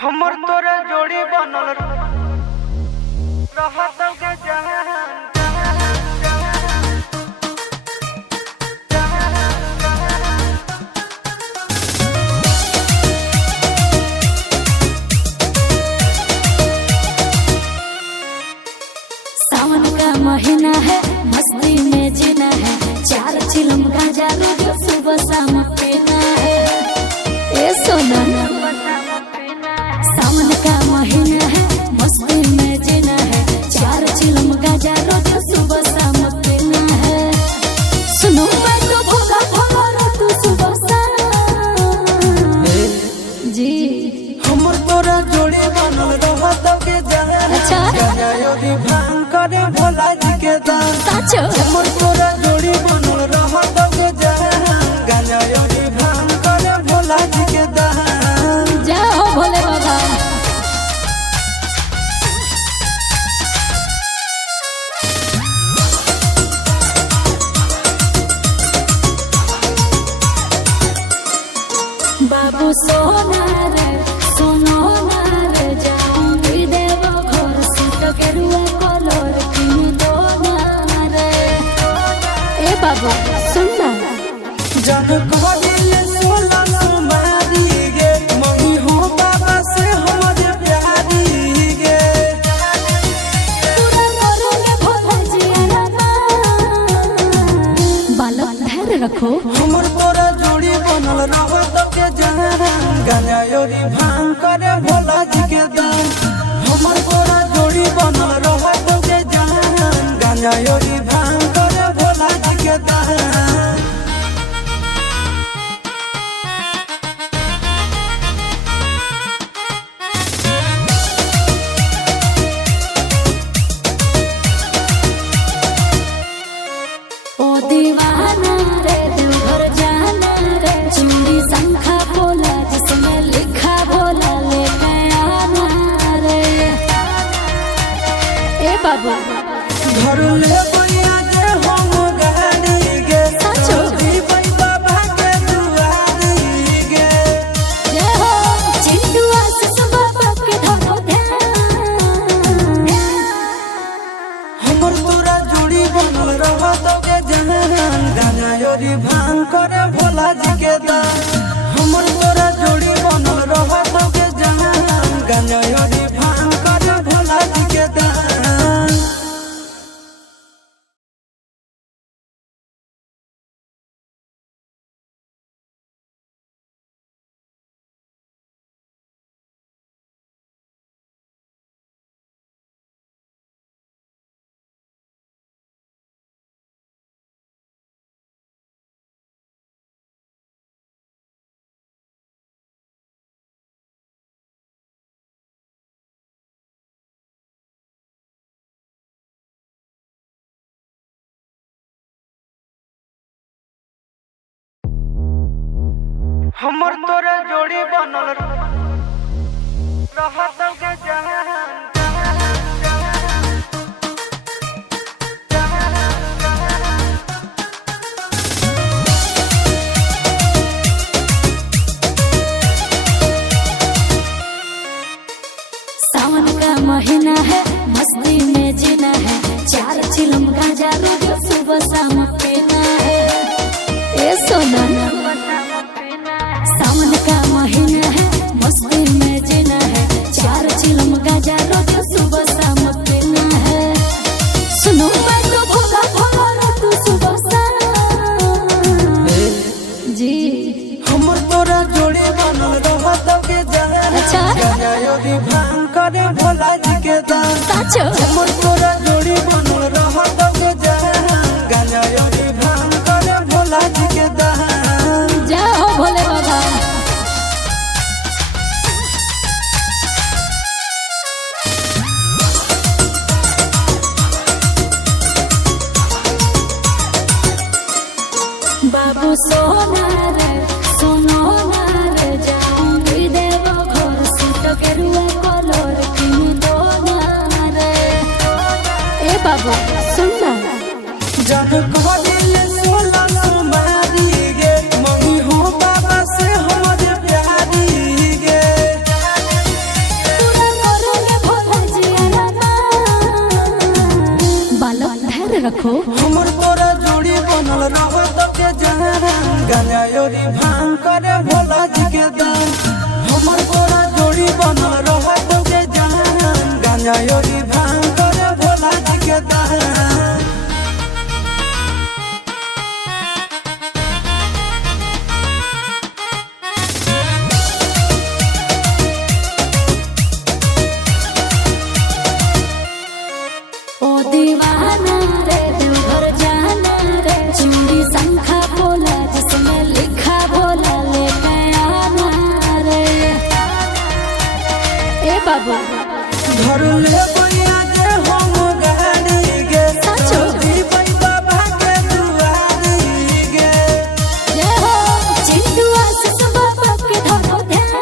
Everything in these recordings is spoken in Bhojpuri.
हमर तोरा जोड़ी बनल रहत के जहान सावन का महीना है, मस्ती में जीना है, 4 चिलम गांजा रोज सुबह शाम पीना है। ए सोना, सावन का महीना है, मस्ती में जीना है, 4 चिलम गांजा रोज सुबह शाम पीना है। सुनो मैं तो भोला भोला रे तू सुबह शाम जी। हमर तोरा जोड़ी बनल रहत के जहान अच्छा गांजा योगी भांग करे भोला जी के दान। साचो हमर तोरा जोड़ी बनल रहत के जहान गांजा योगी भांग करे भोला जी के दान। जय हो भोले बाबा। बाबू सोना रे सोनो ना रे जाऊंगी देव घर सूट के रुआ कलर किन दो ना रे। ए बाबू सुन ना, जन कहले सोला सुमारी गे मम्मी हो बाबा से हमर प्यारी गे। पूरा करोगे भोला जी आना। बालक धैर्य रखो। हमर तोरा जोड़ी बनल रहत के जहान गांजा योगी भांग करे भोला जी के दान। हमर तोरा जोड़ी बनल रहत के जहान गांजा योगी भांग करे भोला जी के दान। ओ दीवाना रे देवघर जाना रे, चूड़ी शंखा बोला जिसमें लिखा बोला लेके आना रे। ए बाबू घर ले बैया जे हम गाड़ी गे साचो। चलती बई बाबा के दुआरी गे। जय हो चिंटुआ से बाबा के धरो ध्यान। हमर तोरा जोड़ी बनल रहत के जहान गांजा योगी भांग करे भोला जी के दान। हमर तोरा जोड़ी बनल रहत के जहान गांजा योगी भांग करे भोला जी के दान। हमर तोरा जोड़ी बनल रहत के जहान सावन का महीना है, मस्ती में जीना है, 4 चिलम गांजा रोज सुबह शाम पीना है। ए सोना, सावन का महीना है, मस्ती में जीना है, 4 चिलम गांजा रोज सुबह शाम पीना है। सुनो मैं तो भोला भोला रे तू सुबह शाम जी। हमर तोरा जोड़ी बनल रहत के जहान अच्छा गांजा योगी भांग करे भोला जी के दान। साचो हमर तोरा जोड़ी बनल रहत के जहान गांजा योगी भांग करे भोला जी के दान। जय हो भोले बाबा। बाबू सोना रे सोनो ना रे जाऊंगी देव घर सूट के रुआ कलर किन दो ना रे। ए बाबू सुन ना, जन कहले सोला सुमारी गे मम्मी हो बाबा से हमर प्यारी गे। योरी भांग करे भोला जी के दान हमर गोरा जोड़ी बनल रहे तो के जान गांजा योरी भांग करे भोला जी के दान ओ दीवाना रे देवघर जाना रे चूड़ी शंखा बोला जिसमें लिखा बोला लेके आना रे ए बाबू घर ले बैया जे हम गाड़ी गे सचो? दी बई बाबा के दुआरी गे जय हो चिंटू आशीष बाबा के धरो ध्यान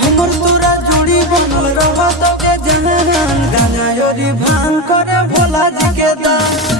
हमर तोरा जोड़ी बनल रह तो के जान गांजा योरी भांग करे भोला जी के दान